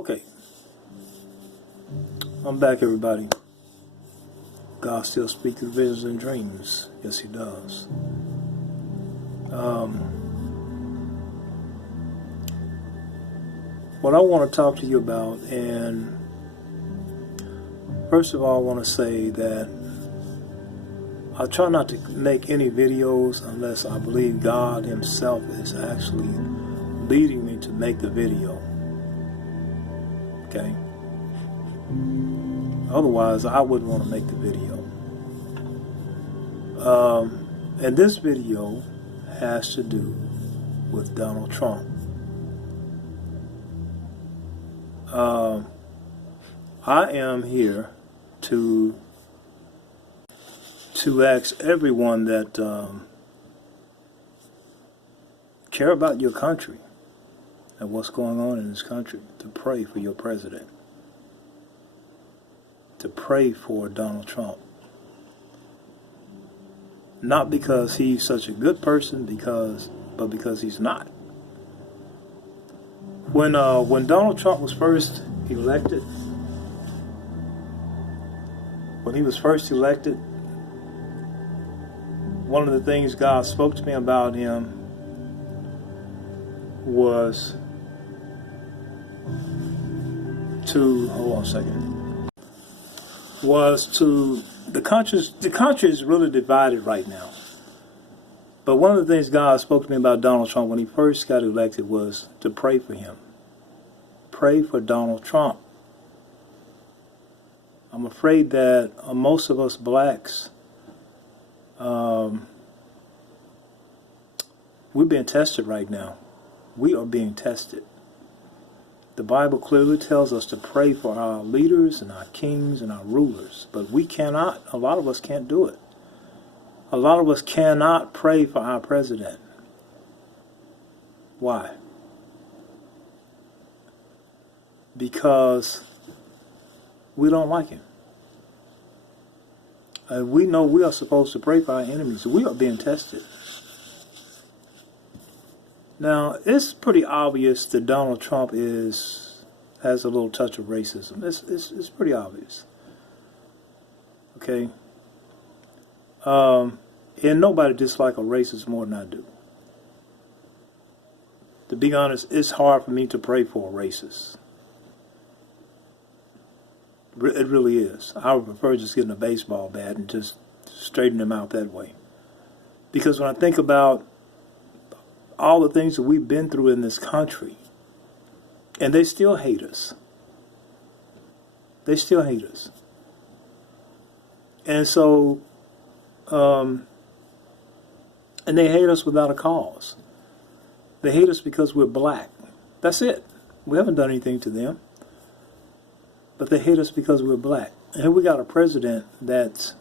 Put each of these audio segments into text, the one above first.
Okay, I'm back, everybody. God still speaks through visions and dreams. Yes, He does. What I want to talk to you about, and first of all, I want to say that I try not to make any videos unless I believe God Himself is actually leading me to make the video. Okay? Otherwise, I wouldn't want to make the video. And this video has to do with Donald Trump. I am here to ask everyone that care about your country and what's going on in this country to pray for your president, to pray for Donald Trump. Not because he's such a good person, but because he's not. When Donald Trump was first elected, one of the things God spoke to me about him was the country is really divided right now. But one of the things God spoke to me about Donald Trump when he first got elected was to pray for him. Pray for Donald Trump. I'm afraid that most of us blacks, we're being tested right now. We are being tested. The Bible clearly tells us to pray for our leaders and our kings and our rulers, but we cannot. A lot of us can't do it. A lot of us cannot pray for our president. Why? Because we don't like him. And we know we are supposed to pray for our enemies. We are being tested. Now, it's pretty obvious that Donald Trump has a little touch of racism. It's pretty obvious. Okay? And nobody dislikes a racist more than I do. To be honest, it's hard for me to pray for a racist. It really is. I would prefer just getting a baseball bat and just straighten them out that way. Because when I think about all the things that we've been through in this country, and they still hate us. They still hate us. And so, and they hate us without a cause. They hate us because we're black. That's it. We haven't done anything to them. But they hate us because we're black. And here we got a president that's,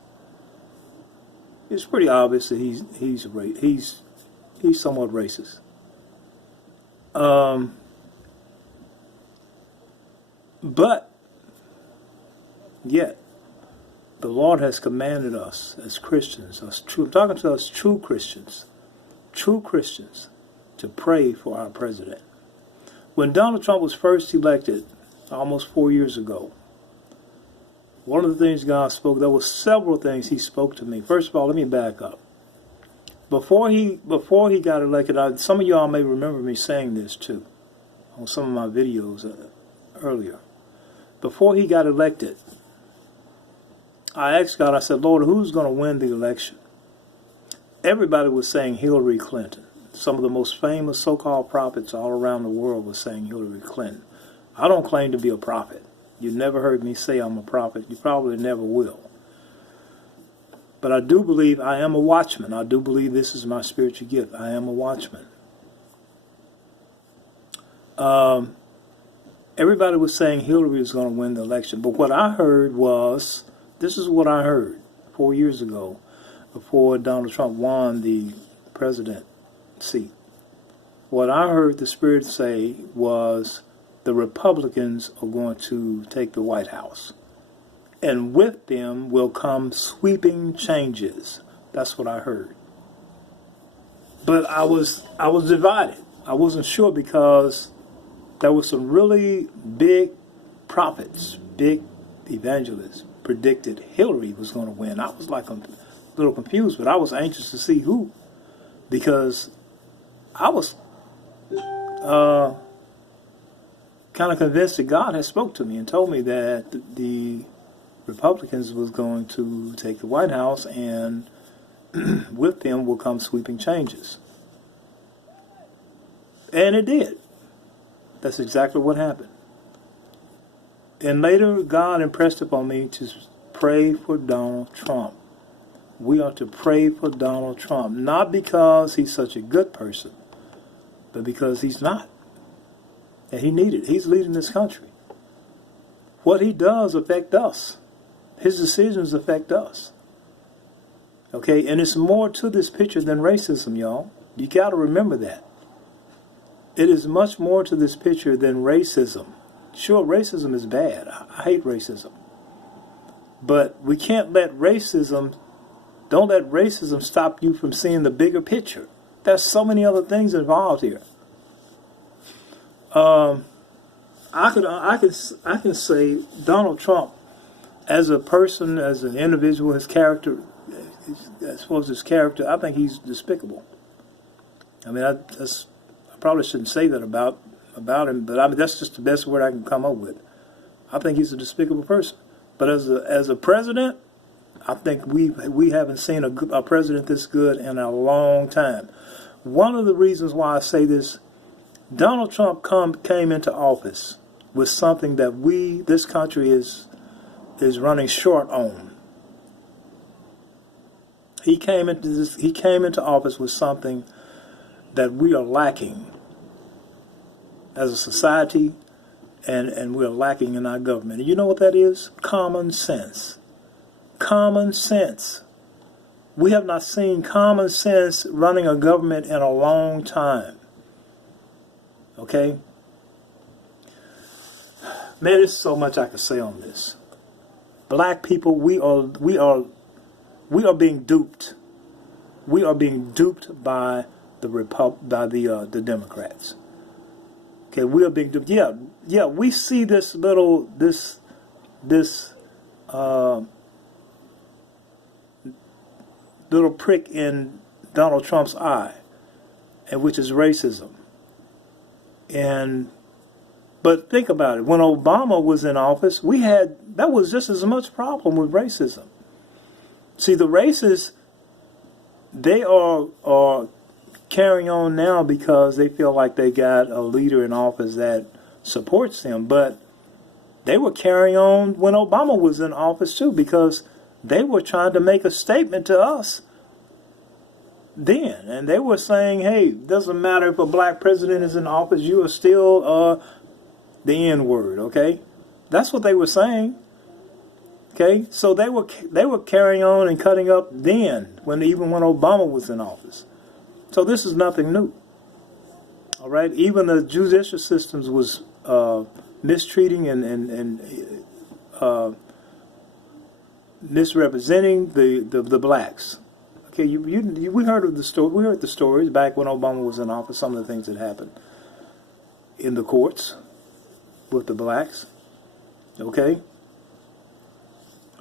it's pretty obvious that he's somewhat racist. But yet the Lord has commanded us as Christians, I'm talking to us true Christians, to pray for our president. When Donald Trump was first elected, almost 4 years ago, one of the things God spoke, there were several things He spoke to me. First of all, let me back up. Before he got elected, some of y'all may remember me saying this too, on some of my videos earlier. Before he got elected, I asked God, I said, Lord, who's going to win the election? Everybody was saying Hillary Clinton. Some of the most famous so-called prophets all around the world were saying Hillary Clinton. I don't claim to be a prophet. You never heard me say I'm a prophet. You probably never will. But I do believe I am a watchman. I do believe this is my spiritual gift. I am a watchman. Everybody was saying Hillary is going to win the election. But what I heard was, this is what I heard 4 years ago, before Donald Trump won the president seat. What I heard the Spirit say was the Republicans are going to take the White House. And with them will come sweeping changes. That's what I heard. But I was divided. I wasn't sure because there were some really big prophets, big evangelists predicted Hillary was going to win. I was like a little confused, but I was anxious to see who, because I was kind of convinced that God had spoke to me and told me that the Republicans was going to take the White House, and with them will come sweeping changes. And it did. That's exactly what happened. And later, God impressed upon me to pray for Donald Trump. We are to pray for Donald Trump, not because he's such a good person, but because he's not. And he needed. He's leading this country. What he does affect us. His decisions affect us. Okay, and it's more to this picture than racism, y'all. You got to remember that. It is much more to this picture than racism. Sure, racism is bad. I hate racism. But we can't let racism, don't let racism stop you from seeing the bigger picture. There's so many other things involved here. I can say Donald Trump, as a person, as an individual, his character, as far as his character, I think he's despicable. I mean, I probably shouldn't say that about him, but I mean that's just the best word I can come up with. I think he's a despicable person. But as a president, I think we haven't seen a president this good in a long time. One of the reasons why I say this, Donald Trump came into office with something that this country is running short on. He came into office with something that we are lacking as a society, and we're lacking in our government. And you know what that is? Common sense. Common sense. We have not seen common sense running a government in a long time. Okay? Man, there's so much I could say on this. Black people, we are being duped. We are being duped by the Democrats. Okay, we are being duped. Yeah. We see this little prick in Donald Trump's eye, and which is racism. But think about it. When Obama was in office, that was just as much problem with racism. See, the racists, they are carrying on now because they feel like they got a leader in office that supports them. But they were carrying on when Obama was in office too, because they were trying to make a statement to us then. And they were saying, hey, doesn't matter if a black president is in office, you are still the N-word, okay? That's what they were saying. Okay? So they were carrying on and cutting up then, even when Obama was in office. So this is nothing new. All right? Even the judicial systems was mistreating and misrepresenting the blacks. Okay, we heard of the story. We heard the stories back when Obama was in office. Some of the things that happened in the courts with the blacks. Okay,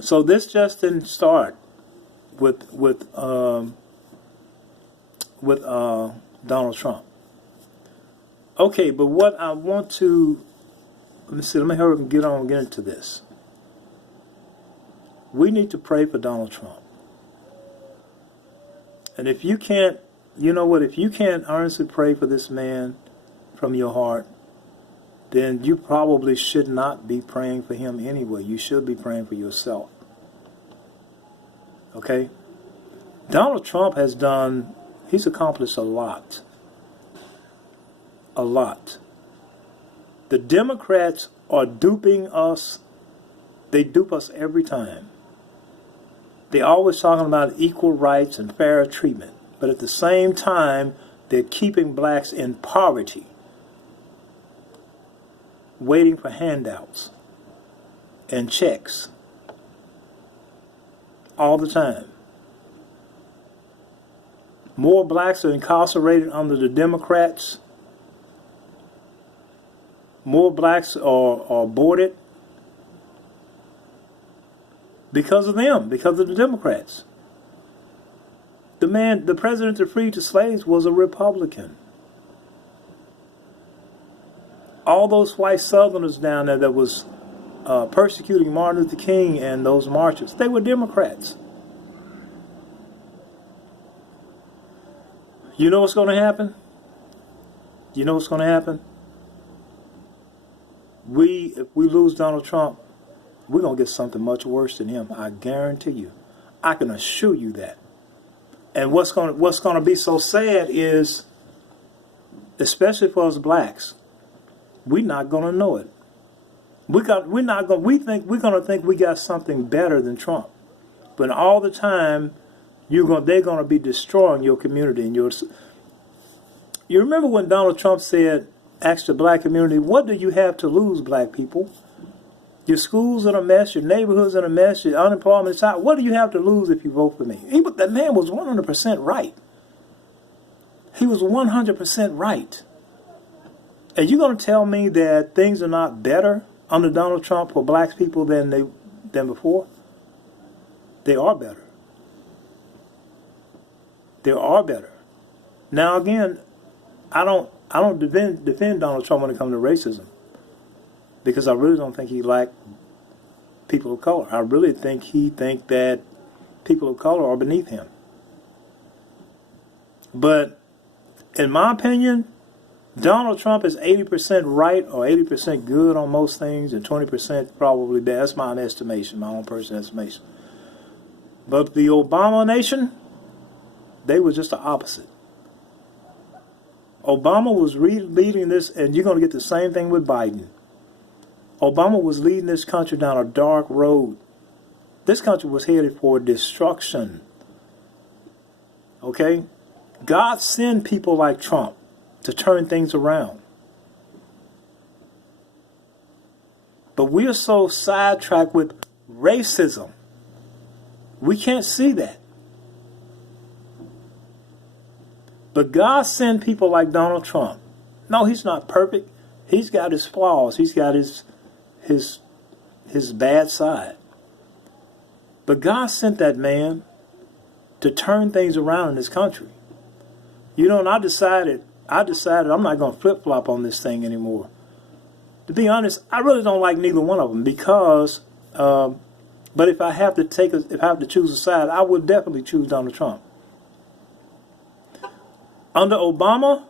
so this just didn't start with Donald Trump. Okay, but what I want to let me hurry up and get into this. We need to pray for Donald Trump. And if you can't, you know what, if you can't earnestly pray for this man from your heart, then you probably should not be praying for him anyway. You should be praying for yourself. Okay? Donald Trump he's accomplished a lot. A lot. The Democrats are duping us. They dupe us every time. They're always talking about equal rights and fair treatment. But at the same time, they're keeping blacks in poverty, waiting for handouts and checks all the time. More blacks are incarcerated under the Democrats more blacks are aborted because of them, because of the Democrats. The president that freed the slaves was a Republican. All those white Southerners down there that was persecuting Martin Luther King and those marches, they were Democrats. You know what's going to happen? You know what's going to happen? If we lose Donald Trump, we're going to get something much worse than him. I guarantee you. I can assure you that. And what's going to be so sad is, especially for us blacks, we're not going to know it. We're going to think we got something better than Trump. But all the time, they're going to be destroying your community and yours. You remember when Donald Trump asked the black community, what do you have to lose, black people? Your schools in a mess, your neighborhoods in a mess, your unemployment is high. What do you have to lose if you vote for me? That man was 100% right. He was 100% right. And you're going to tell me that things are not better under Donald Trump for black people than before? They are better. They are better. Now again, I don't defend Donald Trump when it comes to racism, because I really don't think he liked people of color. I really think he thinks that people of color are beneath him. But in my opinion, Donald Trump is 80% right or 80% good on most things and 20% probably bad. That's my estimation, my own personal estimation. But the Obama nation, they were just the opposite. Obama was leading this, and you're going to get the same thing with Biden. Obama was leading this country down a dark road. This country was headed for destruction. Okay? God sent people like Trump to turn things around. But we are so sidetracked with racism. We can't see that. But God sent people like Donald Trump. No, he's not perfect. He's got his flaws. He's got his bad side. But God sent that man to turn things around in this country. You know, and I decided I'm not going to flip-flop on this thing anymore. To be honest, I really don't like neither one of them because, but if I have to choose a side, I would definitely choose Donald Trump. Under Obama,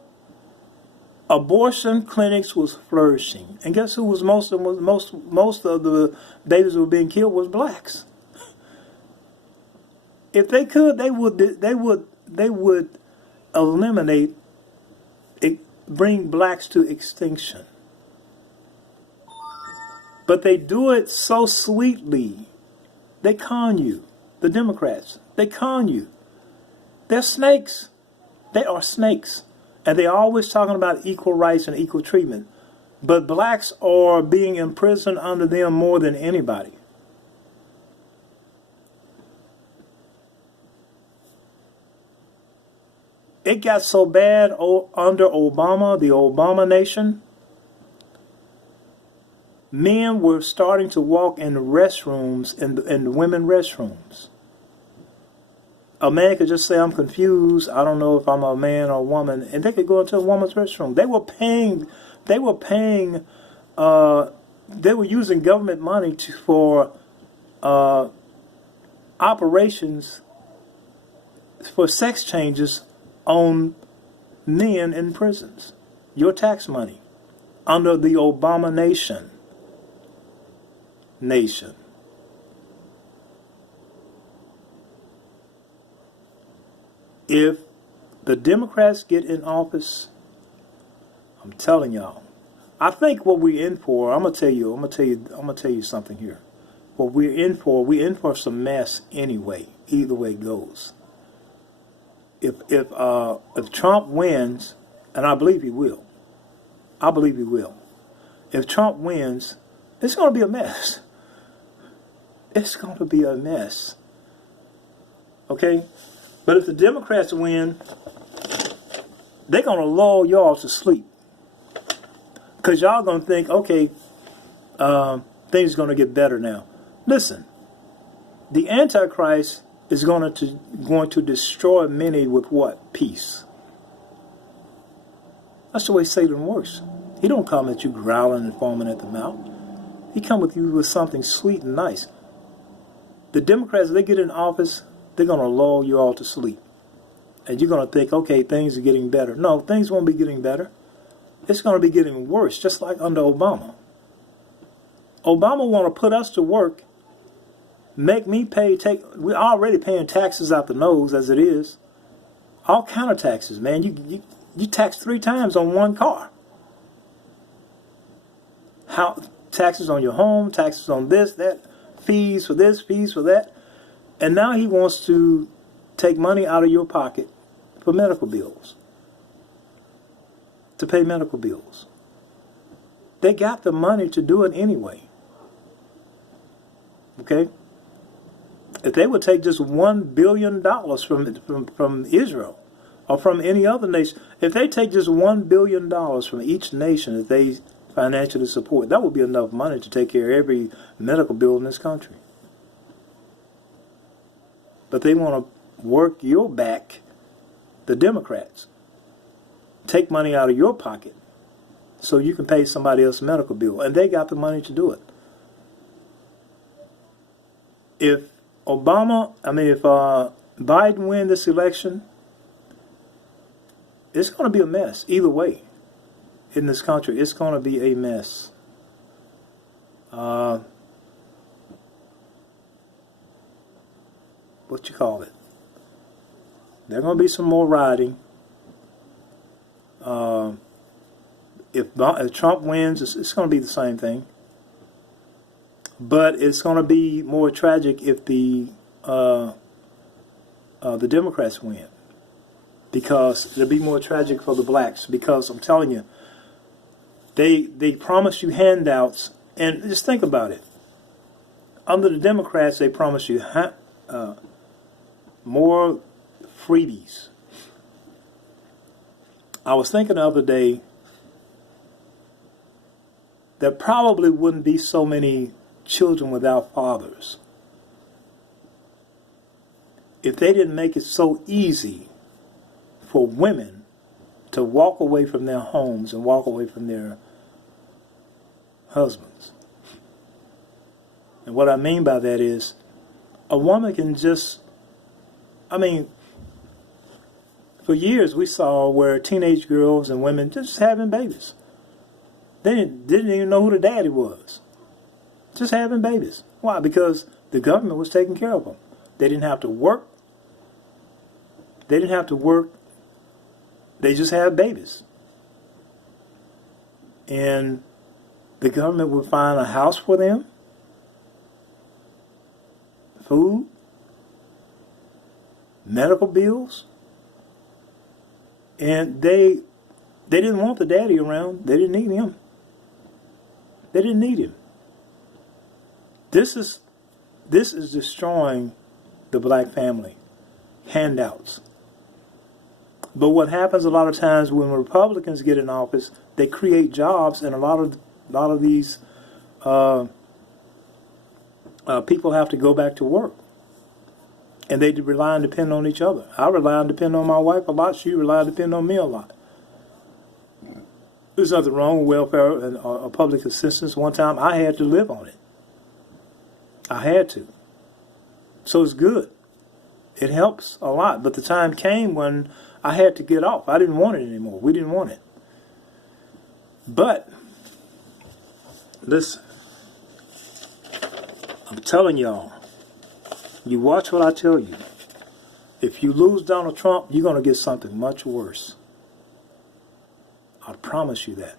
abortion clinics was flourishing, and guess who was most of the babies who were being killed was blacks. If they could, they would eliminate it, bring blacks to extinction. But they do it so sweetly. They con you. The Democrats, they con you. They're snakes. They are snakes. And they're always talking about equal rights and equal treatment. But blacks are being imprisoned under them more than anybody. It got so bad under Obama, the Obama nation. Men were starting to walk in the restrooms, in the women restrooms. A man could just say, I'm confused, I don't know if I'm a man or a woman, and they could go into a woman's restroom. They were using government money for operations for sex changes on men in prisons. Your tax money under the Obama nation. If the Democrats get in office, I'm telling y'all, I think what we're in for, I'm gonna tell you something here. What we're in for some mess anyway, either way it goes. If Trump wins, and I believe he will. If Trump wins, it's gonna be a mess. It's gonna be a mess. Okay? But if the Democrats win, they're going to lull y'all to sleep. Because y'all going to think, okay, things are going to get better now. Listen, the Antichrist is going to destroy many with what? Peace. That's the way Satan works. He don't come at you growling and foaming at the mouth. He come with you with something sweet and nice. The Democrats, they get in office, they're going to lull you all to sleep. And you're going to think, okay, things are getting better. No, things won't be getting better. It's going to be getting worse, just like under Obama. Obama want to put us to work, make me we're already paying taxes out the nose as it is. All kind of taxes, man. You tax 3 times on one car. How taxes on your home, taxes on this, that, fees for this, fees for that. And now he wants to take money out of your pocket for medical bills. To pay medical bills. They got the money to do it anyway. Okay? If they would take just $1 billion from Israel or from any other nation, if they take just $1 billion from each nation that they financially support, that would be enough money to take care of every medical bill in this country. But they want to work your back, the Democrats. Take money out of your pocket so you can pay somebody else's medical bill. And they got the money to do it. If Biden win this election, it's going to be a mess either way in this country. It's going to be a mess. What you call it? There's going to be some more rioting. If Trump wins, it's going to be the same thing. But it's going to be more tragic if the Democrats win, because it'll be more tragic for the blacks. Because I'm telling you, they promise you handouts, and just think about it. Under the Democrats, they promise you more freebies. I was thinking the other day, there probably wouldn't be so many children without fathers if they didn't make it so easy for women to walk away from their homes and walk away from their husbands. And what I mean by that is, a woman can just, for years we saw where teenage girls and women just having babies. They didn't even know who the daddy was. Just having babies. Why? Because the government was taking care of them. They didn't have to work. They just had babies. And the government would find a house for them, food, medical bills, and they didn't want the daddy around. They didn't need him. They didn't need him. This is destroying the black family. Handouts. But what happens a lot of times when Republicans get in office, they create jobs, and a lot of these people have to go back to work, and they rely and depend on each other. I rely and depend on my wife a lot. She relies and depend on me a lot. There's nothing wrong with welfare and public assistance. One time I had to live on it. I had to. So it's good. It helps a lot. But the time came when I had to get off. I didn't want it anymore. We didn't want it. But, listen, I'm telling y'all, you watch what I tell you. If you lose Donald Trump, you're going to get something much worse. I promise you that.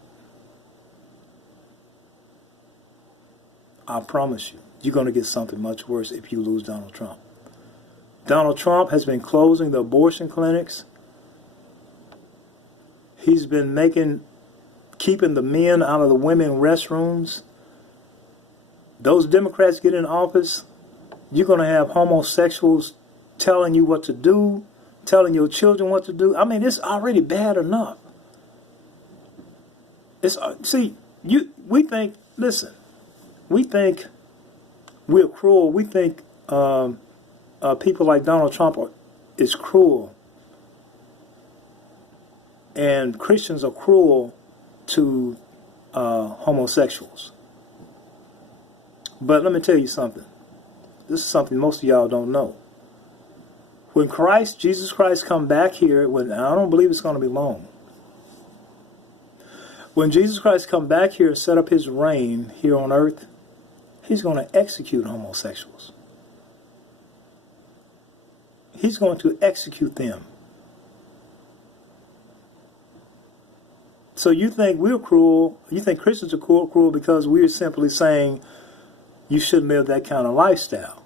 I promise you. You're going to get something much worse if you lose Donald Trump. Donald Trump has been closing the abortion clinics. He's been keeping the men out of the women restrooms. Those Democrats get in office, you're going to have homosexuals telling you what to do, telling your children what to do. It's already bad enough. See, We think, listen, we think we're cruel. We think people like Donald Trump is cruel. And Christians are cruel to homosexuals. But let me tell you something. This is something most of y'all don't know. When Jesus Christ come back here, I don't believe it's going to be long. When Jesus Christ come back here and set up his reign here on earth, he's going to execute homosexuals. He's going to execute them. So you think we're cruel, you think Christians are cruel because we're simply saying you shouldn't live that kind of lifestyle.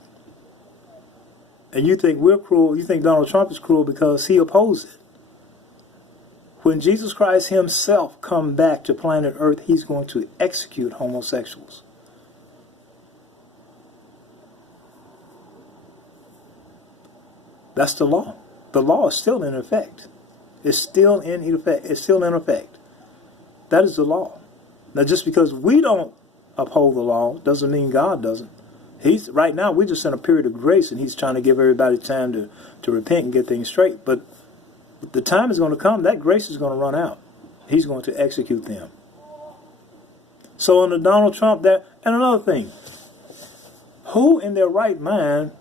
And you think we're cruel, you think Donald Trump is cruel because he opposed it. When Jesus Christ himself come back to planet Earth, he's going to execute homosexuals. That's the law. The law is still in effect. It's still in effect. It's still in effect. That is the law. Now, just because we don't uphold the law doesn't mean God doesn't. Right now, we're just in a period of grace, and he's trying to give everybody time to repent and get things straight. But the time is going to come. That grace is going to run out. He's going to execute them. So under Donald Trump, and another thing, who in their right mind,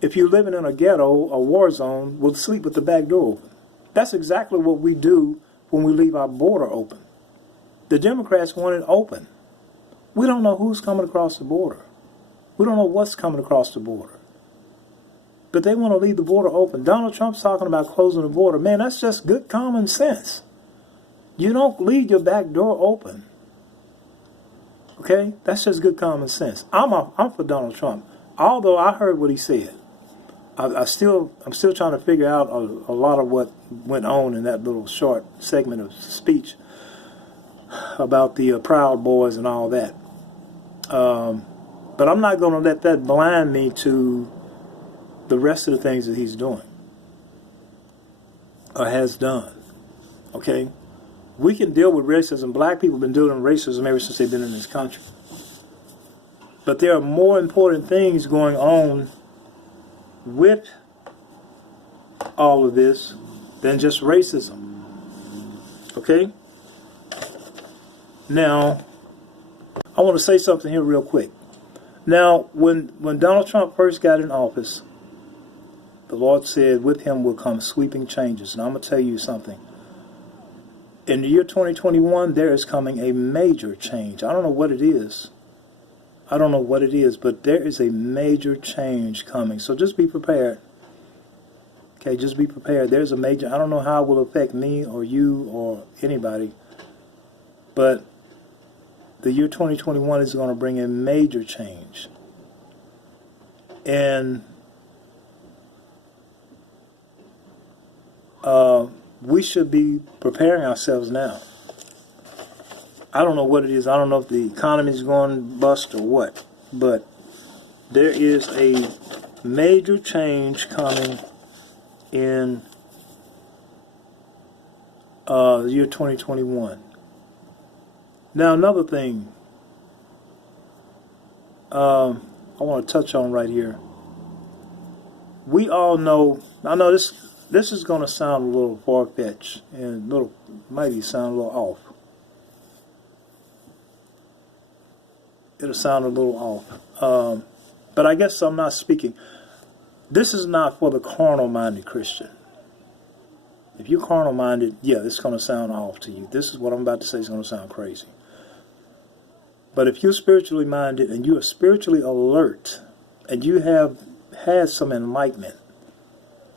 if you're living in a ghetto, a war zone, will sleep with the back door open? That's exactly what we do when we leave our border open. The Democrats want it open. We don't know who's coming across the border. We don't know what's coming across the border. But they want to leave the border open. Donald Trump's talking about closing the border. Man, that's just good common sense. You don't leave your back door open. Okay? That's just good common sense. I'm for Donald Trump. Although I heard what he said. I'm still trying to figure out a lot of what went on in that little short segment of speech about the Proud Boys and all that. But I'm not going to let that blind me to the rest of the things that he's doing or has done. Okay? We can deal with racism. Black people have been dealing with racism ever since they've been in this country. But there are more important things going on with all of this than just racism. Okay? Now, I want to say something here real quick. Now, when Donald Trump first got in office, the Lord said with him will come sweeping changes. And I'm going to tell you something. In the year 2021, there is coming a major change. I don't know what it is. But there is a major change coming. So just be prepared. Okay, just be prepared. There's a major, I don't know how it will affect me or you or anybody, but the year 2021 is going to bring a major change. And we should be preparing ourselves now. I don't know what it is. I don't know if the economy is going bust or what. But there is a major change coming in the year 2021. Now, another thing I want to touch on right here. We all know, I know this is going to sound a little far-fetched and maybe sound a little off. It'll sound a little off. But I guess I'm not speaking. This is not for the carnal-minded Christian. If you're carnal-minded, yeah, this is going to sound off to you. This is what I'm about to say is going to sound crazy. But if you're spiritually minded and you are spiritually alert and you have had some enlightenment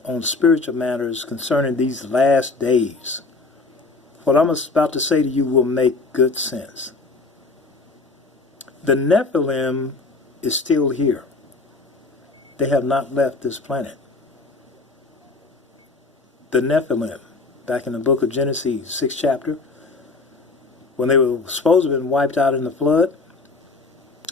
on spiritual matters concerning these last days, what I'm about to say to you will make good sense. The nephilim is still here. They have not left this planet. The nephilim, back in the book of Genesis, 6th chapter, when they were supposed to have been wiped out in the flood.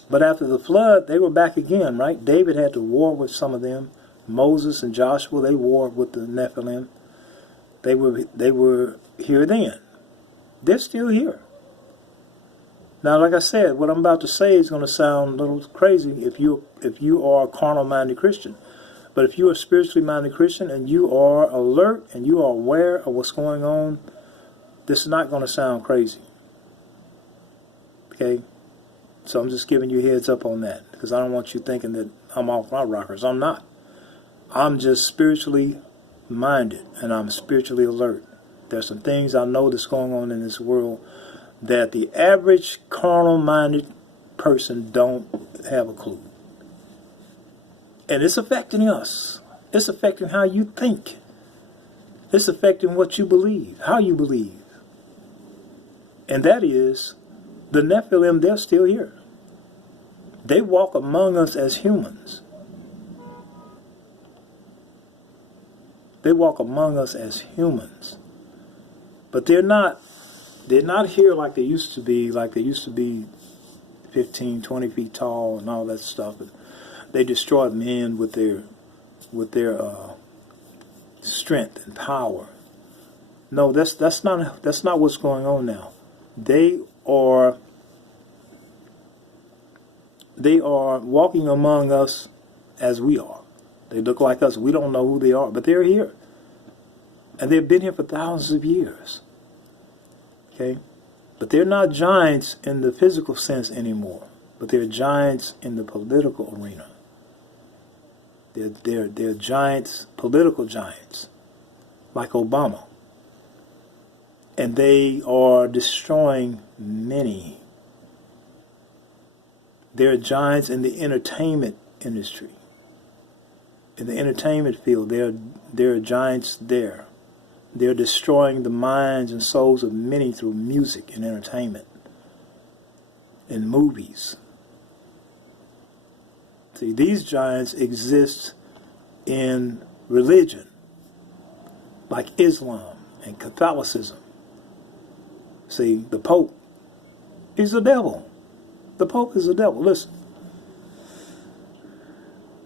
But after the flood, they were back again, right? David had to war with some of them. Moses and Joshua, they warred with the nephilim. They were here then. They're still here. Now, like I said, what I'm about to say is going to sound a little crazy if you are a carnal-minded Christian. But if you are a spiritually minded Christian and you are alert and you are aware of what's going on, this is not going to sound crazy. Okay? So I'm just giving you a heads up on that, because I don't want you thinking that I'm off my rockers. I'm not. I'm just spiritually minded and I'm spiritually alert. There's some things I know that's going on in this world that the average carnal-minded person don't have a clue. And it's affecting us. It's affecting how you think. It's affecting what you believe, how you believe. And that is, the Nephilim, they're still here. They walk among us as humans. They walk among us as humans. But they're not here like they used to be, 15, 20 feet tall and all that stuff. They destroyed men with their strength and power. No, that's not what's going on now. They are walking among us as we are. They look like us. We don't know who they are, but they're here. And they've been here for thousands of years. Okay? But they're not giants in the physical sense anymore. But they're giants in the political arena. They're giants, political giants, like Obama. And they are destroying many. They're giants in the entertainment industry. In the entertainment field, there are giants there. They're destroying the minds and souls of many through music and entertainment and movies. See, these giants exist in religion, like Islam and Catholicism. See, the Pope is the devil. The Pope is the devil. Listen,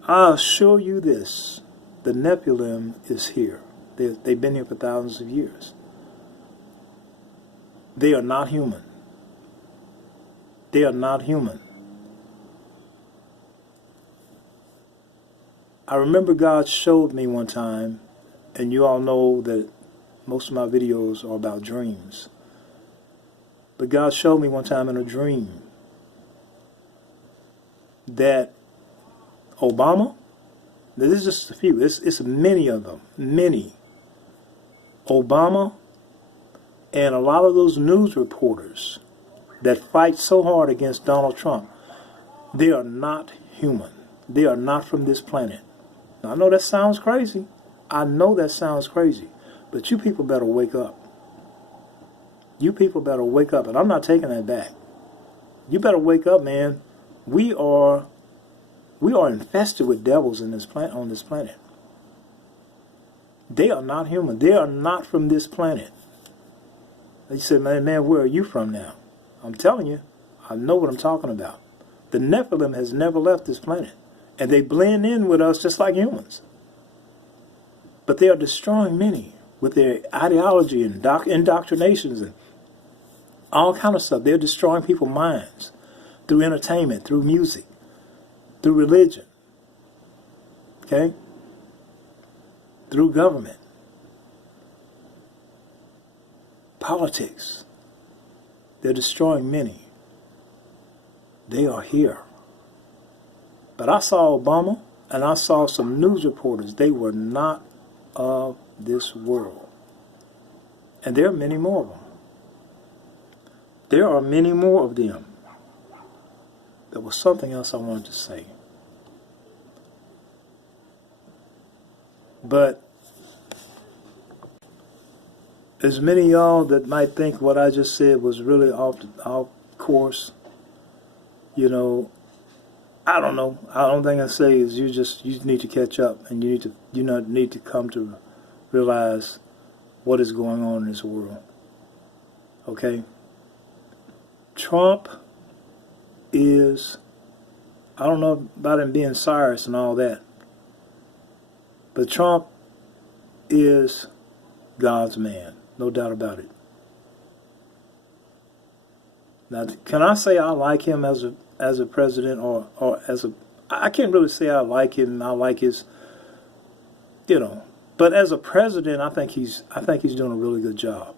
I'll assure you this. The Nephilim is here. They've been here for thousands of years. They are not human. They are not human. I remember God showed me one time, and you all know that most of my videos are about dreams. But God showed me one time in a dream that Obama, this is just a few, it's many of them, many. Obama and a lot of those news reporters that fight so hard against Donald Trump, they are not human. They are not from this planet. Now, I know that sounds crazy. I know that sounds crazy. But you people better wake up. You people better wake up. And I'm not taking that back. You better wake up, man. We are infested with devils in on this planet. They are not human. They are not from this planet. They said, man, where are you from now? I'm telling you, I know what I'm talking about. The Nephilim has never left this planet. And they blend in with us just like humans. But they are destroying many with their ideology and indoctrinations and all kind of stuff. They're destroying people's minds through entertainment, through music, through religion. Okay? Through government. Politics. They're destroying many. They are here. But I saw Obama and I saw some news reporters. They were not of this world. And there are many more of them. There are many more of them. There was something else I wanted to say. But as many of y'all that might think what I just said was really off course, you know, I don't know. I don't think I say is you need to catch up, and you need to come to realize what is going on in this world. Okay? Trump is, I don't know about him being Cyrus and all that, but Trump is God's man, no doubt about it. Now, can I say I like him as a president or as a? I can't really say I like him. I like his, but as a president, I think he's doing a really good job.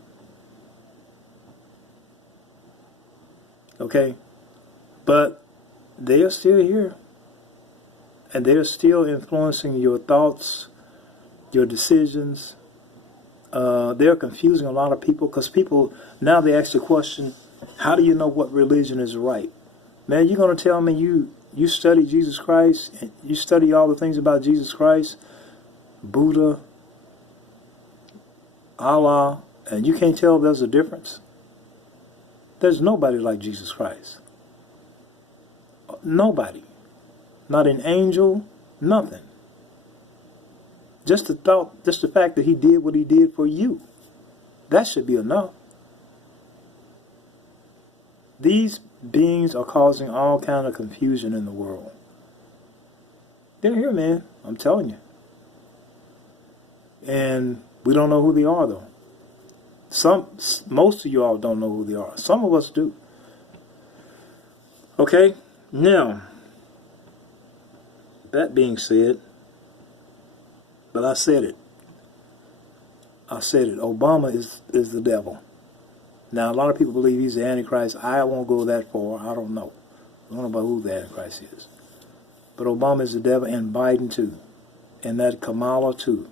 Okay, but they are still here, and they are still influencing your thoughts, your decisions. They're confusing a lot of people because people now they ask the question, how do you know what religion is right? Man, you're going to tell me you study Jesus Christ, and you study all the things about Jesus Christ, Buddha, Allah, and you can't tell there's a difference? There's nobody like Jesus Christ. Nobody. Not an angel, nothing. Just the fact that he did what he did for you, that should be enough. These beings are causing all kind of confusion in the world. They're here, man. I'm telling you. And we don't know who they are, though. Most of you all don't know who they are. Some of us do. Okay? Now, that being said, but I said it. Obama is the devil. Now, a lot of people believe he's the Antichrist. I won't go that far. I don't know. I don't know about who the Antichrist is. But Obama is the devil, and Biden too. And that Kamala too.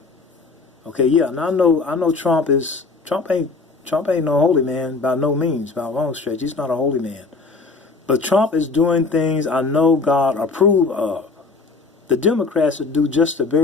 Okay, yeah, and I know Trump ain't no holy man by no means, by a long stretch. He's not a holy man. But Trump is doing things I know God approve of. The Democrats would do just the very